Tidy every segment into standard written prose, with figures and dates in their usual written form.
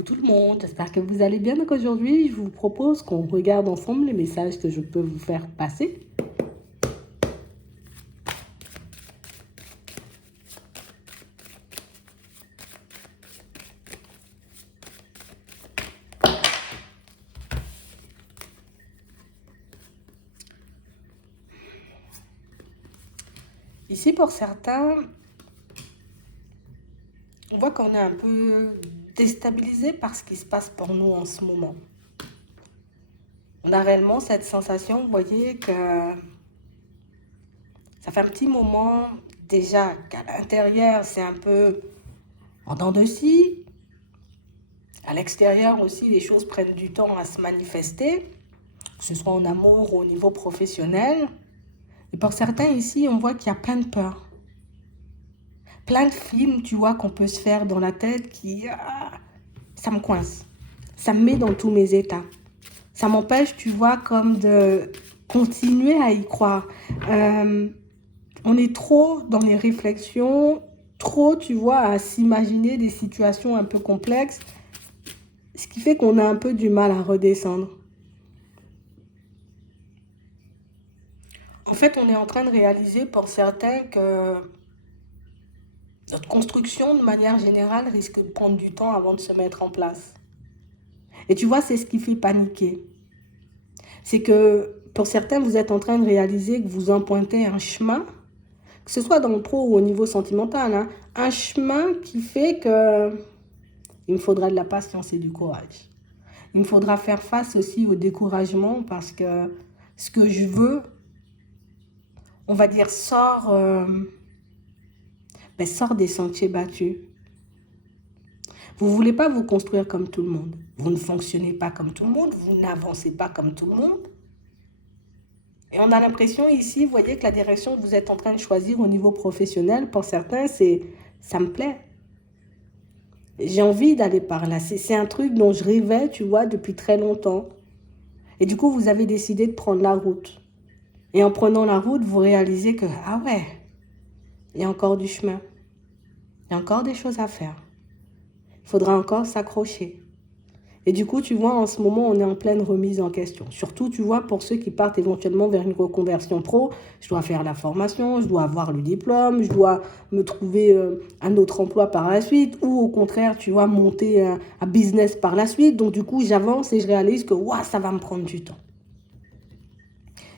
Coucou tout le monde, j'espère que vous allez bien. Donc aujourd'hui, je vous propose qu'on regarde ensemble les messages que je peux vous faire passer. Ici, pour certains, on voit qu'on est un peu déstabilisé par ce qui se passe pour nous en ce moment. On a réellement cette sensation, vous voyez, que ça fait un petit moment déjà qu'à l'intérieur, c'est un peu en dents de scie. À l'extérieur aussi, les choses prennent du temps à se manifester, que ce soit en amour ou au niveau professionnel. Et pour certains ici, on voit qu'il y a plein de peurs. Plein de films, tu vois, qu'on peut se faire dans la tête ça me coince. Ça me met dans tous mes états. Ça m'empêche, tu vois, comme de continuer à y croire. On est trop dans les réflexions, trop, tu vois, à s'imaginer des situations un peu complexes, ce qui fait qu'on a un peu du mal à redescendre. En fait, on est en train de réaliser pour certains que notre construction, de manière générale, risque de prendre du temps avant de se mettre en place. Et tu vois, c'est ce qui fait paniquer. C'est que pour certains, vous êtes en train de réaliser que vous empruntez un chemin, que ce soit dans le pro ou au niveau sentimental, hein, un chemin qui fait que il me faudra de la patience et du courage. Il me faudra faire face aussi au découragement parce que ce que je veux, on va dire, sort des sentiers battus. Vous ne voulez pas vous construire comme tout le monde. Vous ne fonctionnez pas comme tout le monde. Vous n'avancez pas comme tout le monde. Et on a l'impression ici, vous voyez, que la direction que vous êtes en train de choisir au niveau professionnel, pour certains, c'est « ça me plaît ». J'ai envie d'aller par là. C'est un truc dont je rêvais, tu vois, depuis très longtemps. Et du coup, vous avez décidé de prendre la route. Et en prenant la route, vous réalisez que, ah ouais, il y a encore du chemin. Il y a encore des choses à faire. Il faudra encore s'accrocher. Et du coup, tu vois, en ce moment, on est en pleine remise en question. Surtout, tu vois, pour ceux qui partent éventuellement vers une reconversion pro, je dois faire la formation, je dois avoir le diplôme, je dois me trouver un autre emploi par la suite, ou au contraire, tu vois, monter un business par la suite. Donc, du coup, j'avance et je réalise que, waouh, ça va me prendre du temps.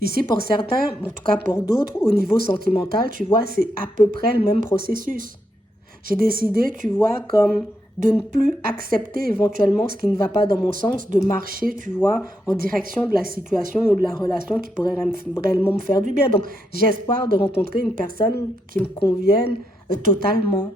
Ici, pour certains, en tout cas pour d'autres, au niveau sentimental, tu vois, c'est à peu près le même processus. J'ai décidé, tu vois, comme de ne plus accepter éventuellement ce qui ne va pas dans mon sens, de marcher, tu vois, en direction de la situation ou de la relation qui pourrait réellement me faire du bien. Donc, j'espère de rencontrer une personne qui me convienne totalement.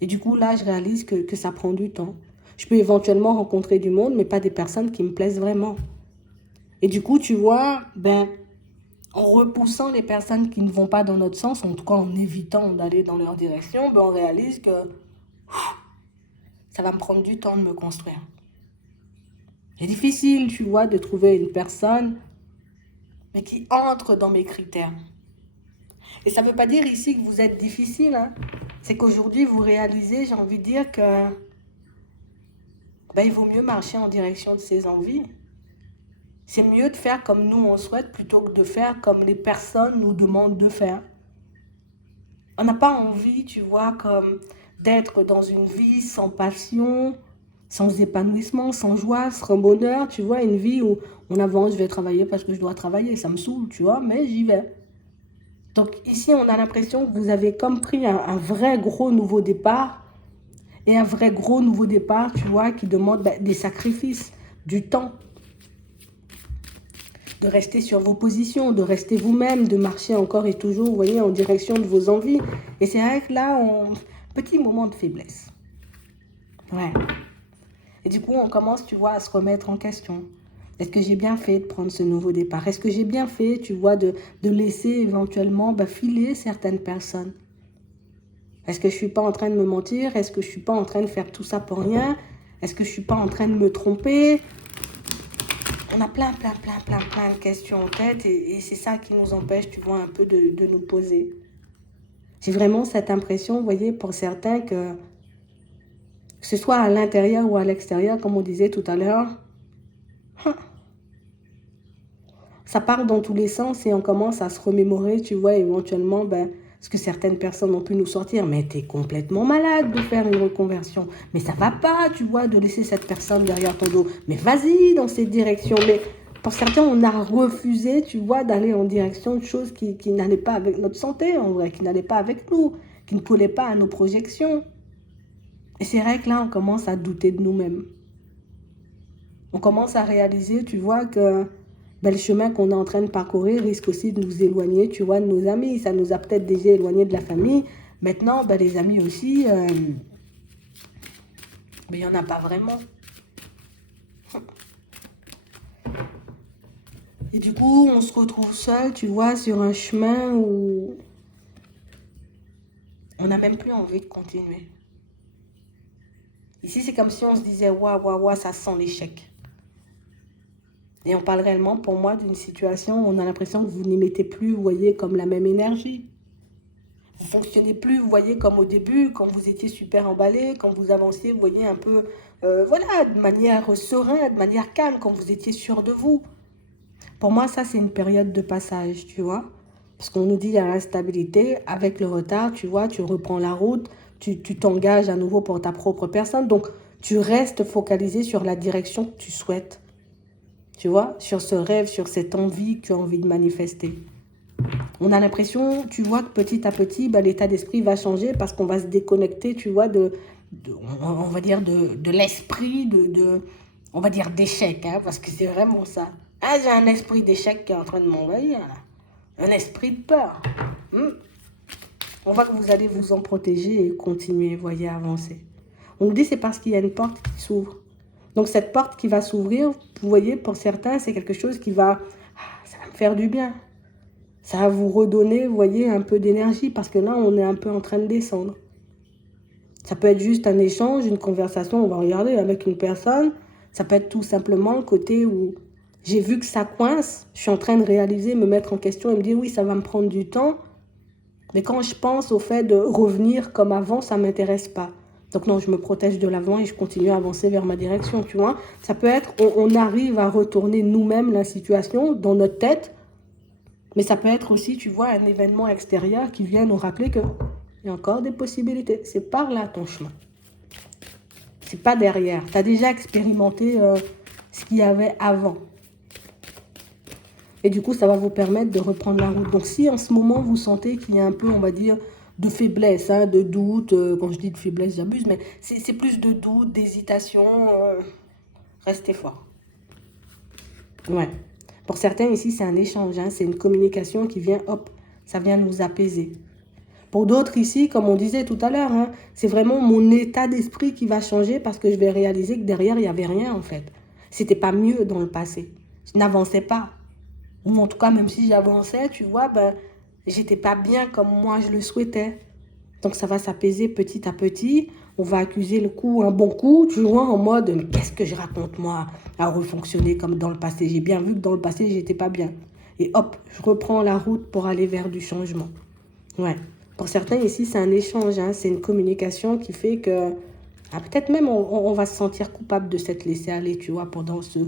Et du coup, là, je réalise que ça prend du temps. Je peux éventuellement rencontrer du monde, mais pas des personnes qui me plaisent vraiment. Et du coup, tu vois, en repoussant les personnes qui ne vont pas dans notre sens, en tout cas en évitant d'aller dans leur direction, on réalise que ça va me prendre du temps de me construire. C'est difficile, tu vois, de trouver une personne, mais qui entre dans mes critères. Et ça ne veut pas dire ici que vous êtes difficile, hein. C'est qu'aujourd'hui, vous réalisez, j'ai envie de dire que il vaut mieux marcher en direction de ses envies. C'est mieux de faire comme nous on souhaite plutôt que de faire comme les personnes nous demandent de faire. On n'a pas envie, tu vois, comme d'être dans une vie sans passion, sans épanouissement, sans joie, sans bonheur, tu vois, une vie où on avance, je vais travailler parce que je dois travailler, ça me saoule, tu vois, mais j'y vais. Donc ici, on a l'impression que vous avez comme pris un vrai gros nouveau départ, et un vrai gros nouveau départ, tu vois, qui demande des sacrifices, du temps, de rester sur vos positions, de rester vous-même, de marcher encore et toujours, vous voyez, en direction de vos envies. Et c'est vrai que là, petit moment de faiblesse. Ouais. Et du coup, on commence, tu vois, à se remettre en question. Est-ce que j'ai bien fait de prendre ce nouveau départ? Est-ce que j'ai bien fait, tu vois, de laisser éventuellement filer certaines personnes? Est-ce que je ne suis pas en train de me mentir? Est-ce que je ne suis pas en train de faire tout ça pour rien? Est-ce que je ne suis pas en train de me tromper? On a plein de questions en tête et c'est ça qui nous empêche, tu vois, un peu de nous poser. J'ai vraiment cette impression, vous voyez, pour certains que Que ce soit à l'intérieur ou à l'extérieur, comme on disait tout à l'heure. Ça part dans tous les sens et on commence à se remémorer, tu vois, éventuellement, ce que certaines personnes ont pu nous sortir. Mais t'es complètement malade de faire une reconversion. Mais ça va pas, tu vois, de laisser cette personne derrière ton dos. Mais vas-y dans cette direction. Mais pour certains, on a refusé, tu vois, d'aller en direction de choses qui n'allaient pas avec notre santé, en vrai, qui n'allaient pas avec nous, qui ne collaient pas à nos projections. Et c'est vrai que là, on commence à douter de nous-mêmes. On commence à réaliser, tu vois, que le chemin qu'on est en train de parcourir risque aussi de nous éloigner, tu vois, de nos amis. Ça nous a peut-être déjà éloignés de la famille. Maintenant, les amis aussi, il n'y en a pas vraiment. Et du coup, on se retrouve seul, tu vois, sur un chemin où on n'a même plus envie de continuer. Ici, c'est comme si on se disait, waouh, ça sent l'échec. Et on parle réellement, pour moi, d'une situation où on a l'impression que vous n'y mettez plus, vous voyez, comme la même énergie. Vous ne fonctionnez plus, vous voyez, comme au début, quand vous étiez super emballé, quand vous avanciez, vous voyez, un peu, de manière sereine, de manière calme, quand vous étiez sûr de vous. Pour moi, ça, c'est une période de passage, tu vois. Parce qu'on nous dit, il y a l'instabilité, avec le retard, tu vois, tu reprends la route, tu t'engages à nouveau pour ta propre personne. Donc, tu restes focalisé sur la direction que tu souhaites. Tu vois, sur ce rêve, sur cette envie que tu as envie de manifester. On a l'impression, tu vois, que petit à petit, l'état d'esprit va changer parce qu'on va se déconnecter, tu vois, on va dire de l'esprit, on va dire d'échec, hein, parce que c'est vraiment ça. Ah, j'ai un esprit d'échec qui est en train de m'envahir, là. Un esprit de peur. On voit que vous allez vous en protéger et continuer, voyez, avancer. On nous dit c'est parce qu'il y a une porte qui s'ouvre. Donc cette porte qui va s'ouvrir, vous voyez, pour certains, c'est quelque chose qui va... ça va me faire du bien. Ça va vous redonner, vous voyez, un peu d'énergie parce que là, on est un peu en train de descendre. Ça peut être juste un échange, une conversation, on va regarder avec une personne. Ça peut être tout simplement le côté où j'ai vu que ça coince, je suis en train de réaliser, me mettre en question et me dire oui, ça va me prendre du temps. Mais quand je pense au fait de revenir comme avant, ça ne m'intéresse pas. Donc non, je me protège de l'avant et je continue à avancer vers ma direction, tu vois. Ça peut être, on arrive à retourner nous-mêmes la situation dans notre tête, mais ça peut être aussi, tu vois, un événement extérieur qui vient nous rappeler qu'il y a encore des possibilités. C'est par là ton chemin. C'est pas derrière. Tu as déjà expérimenté ce qu'il y avait avant. Et du coup, ça va vous permettre de reprendre la route. Donc, si en ce moment, vous sentez qu'il y a un peu, on va dire, de faiblesse, hein, de doute, quand je dis de faiblesse, j'abuse, mais c'est plus de doute, d'hésitation, restez fort. Ouais. Pour certains, ici, c'est un échange, hein, c'est une communication qui vient, hop, ça vient nous apaiser. Pour d'autres ici, comme on disait tout à l'heure, hein, c'est vraiment mon état d'esprit qui va changer parce que je vais réaliser que derrière, il n'y avait rien, en fait. C'était pas mieux dans le passé. Je n'avançais pas. Ou en tout cas, même si j'avançais, tu vois, j'étais pas bien comme moi je le souhaitais. Donc ça va s'apaiser petit à petit. On va accuser le coup, un bon coup, tu vois, en mode qu'est-ce que je raconte moi à refonctionner comme dans le passé. J'ai bien vu que dans le passé, j'étais pas bien. Et hop, je reprends la route pour aller vers du changement. Ouais. Pour certains ici, c'est un échange, hein, c'est une communication qui fait que peut-être même on va se sentir coupable de s'être laissé aller, tu vois, pendant ce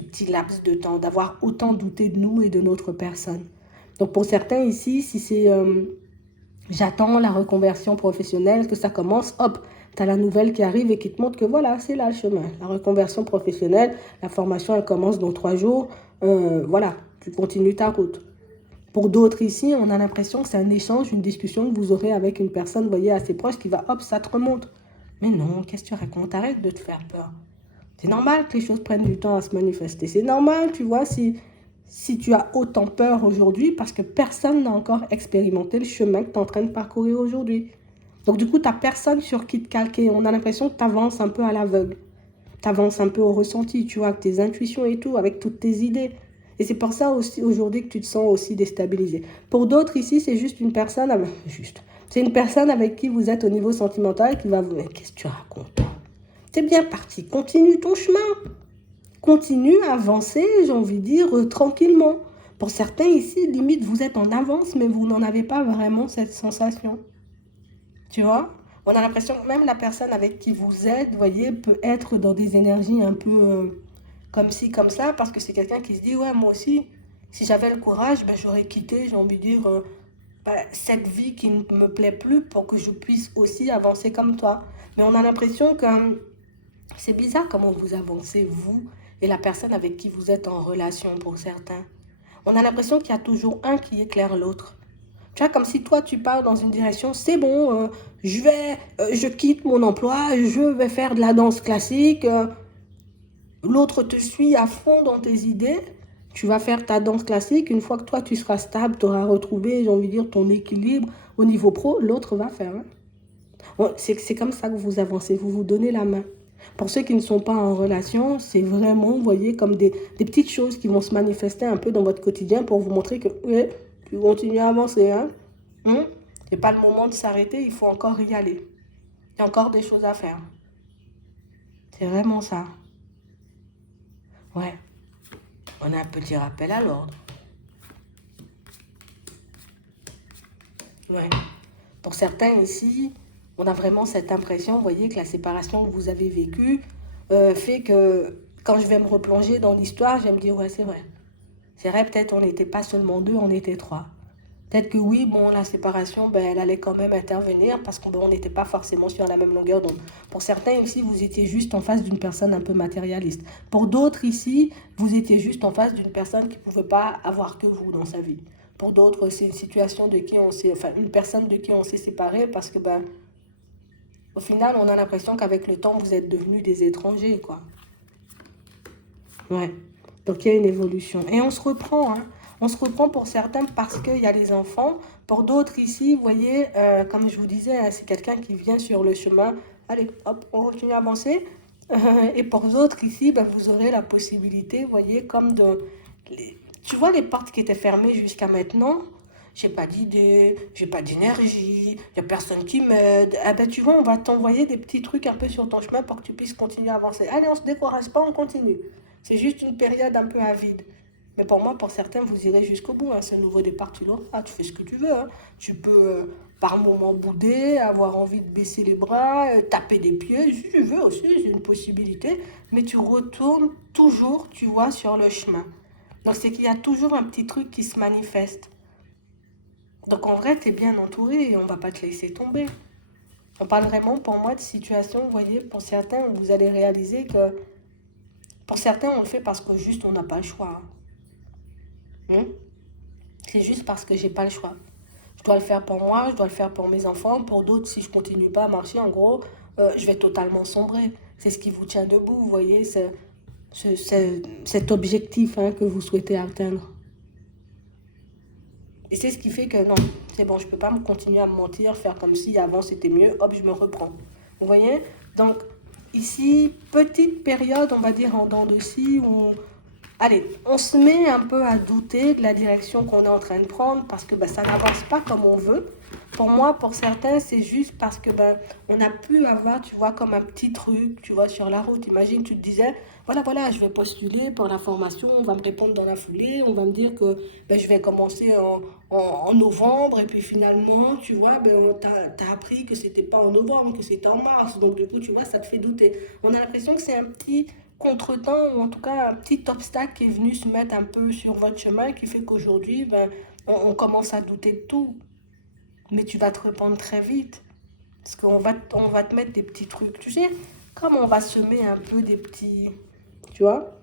petit laps de temps, d'avoir autant douté de nous et de notre personne. Donc pour certains ici, si c'est j'attends la reconversion professionnelle, que ça commence, hop, tu as la nouvelle qui arrive et qui te montre que voilà, c'est là le chemin. La reconversion professionnelle, la formation, elle commence dans 3 jours. Voilà, tu continues ta route. Pour d'autres ici, on a l'impression que c'est un échange, une discussion que vous aurez avec une personne, vous voyez, assez proche qui va, hop, ça te remonte. Mais non, qu'est-ce que tu racontes? Arrête de te faire peur. C'est normal que les choses prennent du temps à se manifester. C'est normal, tu vois, si tu as autant peur aujourd'hui parce que personne n'a encore expérimenté le chemin que tu es en train de parcourir aujourd'hui. Donc du coup, tu n'as personne sur qui te calquer. On a l'impression que tu avances un peu à l'aveugle. Tu avances un peu au ressenti, tu vois, avec tes intuitions et tout, avec toutes tes idées. Et c'est pour ça aussi aujourd'hui que tu te sens aussi déstabilisé. Pour d'autres ici, c'est juste une personne, c'est une personne avec qui vous êtes au niveau sentimental qui va vous... Mais qu'est-ce que tu racontes? C'est bien parti, continue ton chemin. Continue à avancer, j'ai envie de dire, tranquillement. Pour certains ici, limite, vous êtes en avance, mais vous n'en avez pas vraiment cette sensation. Tu vois? On a l'impression que même la personne avec qui vous êtes, vous voyez, peut être dans des énergies un peu comme ci, comme ça, parce que c'est quelqu'un qui se dit, ouais, moi aussi, si j'avais le courage, ben, j'aurais quitté, j'ai envie de dire, ben, cette vie qui ne me plaît plus pour que je puisse aussi avancer comme toi. Mais on a l'impression que c'est bizarre comment vous avancez, vous et la personne avec qui vous êtes en relation pour certains. On a l'impression qu'il y a toujours un qui éclaire l'autre. Tu vois, comme si toi, tu pars dans une direction, c'est bon, je quitte mon emploi, je vais faire de la danse classique. L'autre te suit à fond dans tes idées. Tu vas faire ta danse classique. Une fois que toi, tu seras stable, tu auras retrouvé, j'ai envie de dire, ton équilibre au niveau pro, l'autre va faire. Hein. Bon, c'est comme ça que vous avancez, vous vous donnez la main. Pour ceux qui ne sont pas en relation, c'est vraiment, vous voyez, comme des petites choses qui vont se manifester un peu dans votre quotidien pour vous montrer que ouais, tu continues à avancer. Hein. C'est pas le moment de s'arrêter, il faut encore y aller. Il y a encore des choses à faire. C'est vraiment ça. Ouais, on a un petit rappel à l'ordre. Ouais. Pour certains ici, on a vraiment cette impression, vous voyez, que la séparation que vous avez vécue fait que quand je vais me replonger dans l'histoire, je vais me dire, ouais, c'est vrai. C'est vrai, peut-être on n'était pas seulement deux, on était trois. Peut-être que oui, bon, la séparation, ben, elle allait quand même intervenir parce qu'on n'était pas forcément sur la même longueur d'onde. Pour certains ici, vous étiez juste en face d'une personne un peu matérialiste. Pour d'autres ici, vous étiez juste en face d'une personne qui ne pouvait pas avoir que vous dans sa vie. Pour d'autres, c'est une situation de qui on s'est, enfin, une personne de qui on s'est séparé parce que, ben, au final, on a l'impression qu'avec le temps, vous êtes devenus des étrangers, quoi. Ouais. Donc il y a une évolution. Et on se reprend, hein. On se reprend pour certains parce qu'il y a les enfants. Pour d'autres ici, vous voyez, comme je vous disais, hein, c'est quelqu'un qui vient sur le chemin. Allez, hop, on continue à avancer. Et pour d'autres ici, ben, vous aurez la possibilité, vous voyez, comme de... Tu vois les portes qui étaient fermées jusqu'à maintenant? J'ai pas d'idée, j'ai pas d'énergie, il n'y a personne qui m'aide. Ah ben tu vois, on va t'envoyer des petits trucs un peu sur ton chemin pour que tu puisses continuer à avancer. Allez, on se décourage pas, on continue. C'est juste une période un peu avide. Mais pour moi, pour certains, vous irez jusqu'au bout. Hein. C'est un nouveau départ, tu l'auras. Tu fais ce que tu veux. Hein. Tu peux, par moments, bouder, avoir envie de baisser les bras, taper des pieds. Si tu veux aussi, c'est une possibilité. Mais tu retournes toujours, tu vois, sur le chemin. Donc, c'est qu'il y a toujours un petit truc qui se manifeste. Donc, en vrai, tu es bien entouré et on va pas te laisser tomber. On parle vraiment, pour moi, de situation, vous voyez, pour certains, vous allez réaliser que, pour certains, on le fait parce que juste, on n'a pas le choix. Hein. C'est juste parce que j'ai pas le choix. Je dois le faire pour moi, je dois le faire pour mes enfants. Pour d'autres, si je continue pas à marcher, en gros, je vais totalement sombrer. C'est ce qui vous tient debout, vous voyez, cet objectif hein, que vous souhaitez atteindre. Et c'est ce qui fait que non, c'est bon, je peux pas me continuer à me mentir, faire comme si avant c'était mieux, hop, je me reprends. Vous voyez? Donc, ici, petite période, on va dire en dents de scie, où allez, on se met un peu à douter de la direction qu'on est en train de prendre parce que ben, ça n'avance pas comme on veut. Pour moi, pour certains, c'est juste parce que ben, on a pu avoir, tu vois, comme un petit truc, tu vois, sur la route. Imagine, tu te disais, voilà, je vais postuler pour la formation, on va me répondre dans la foulée, on va me dire que ben, je vais commencer en novembre et puis finalement, tu vois, ben, t'as appris que c'était pas en novembre, que c'était en mars. Donc du coup, tu vois, ça te fait douter. On a l'impression que c'est un petit contretemps ou en tout cas un petit obstacle qui est venu se mettre un peu sur votre chemin qui fait qu'aujourd'hui, ben, on commence à douter de tout. Mais tu vas te répandre très vite. Parce on va te mettre des petits trucs. Tu sais, comme on va semer un peu des petits, tu vois,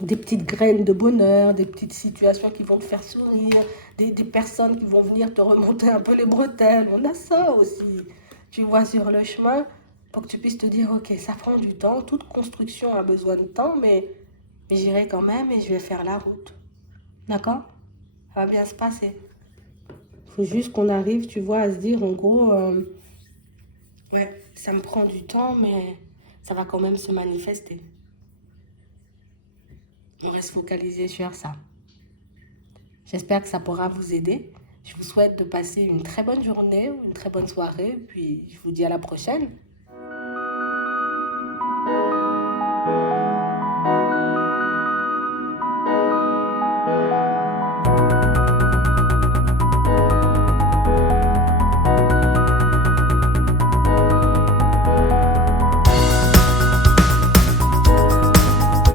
des petites graines de bonheur, des petites situations qui vont te faire sourire, des personnes qui vont venir te remonter un peu les bretelles. On a ça aussi, tu vois, sur le chemin, pour que tu puisses te dire, ok, ça prend du temps, toute construction a besoin de temps, mais j'irai quand même et je vais faire la route. D'accord? Ça va bien se passer. Il faut juste qu'on arrive, tu vois, à se dire, en gros, ouais, ça me prend du temps, mais ça va quand même se manifester. On reste focalisé sur ça. J'espère que ça pourra vous aider. Je vous souhaite de passer une très bonne journée ou une très bonne soirée. Puis je vous dis à la prochaine.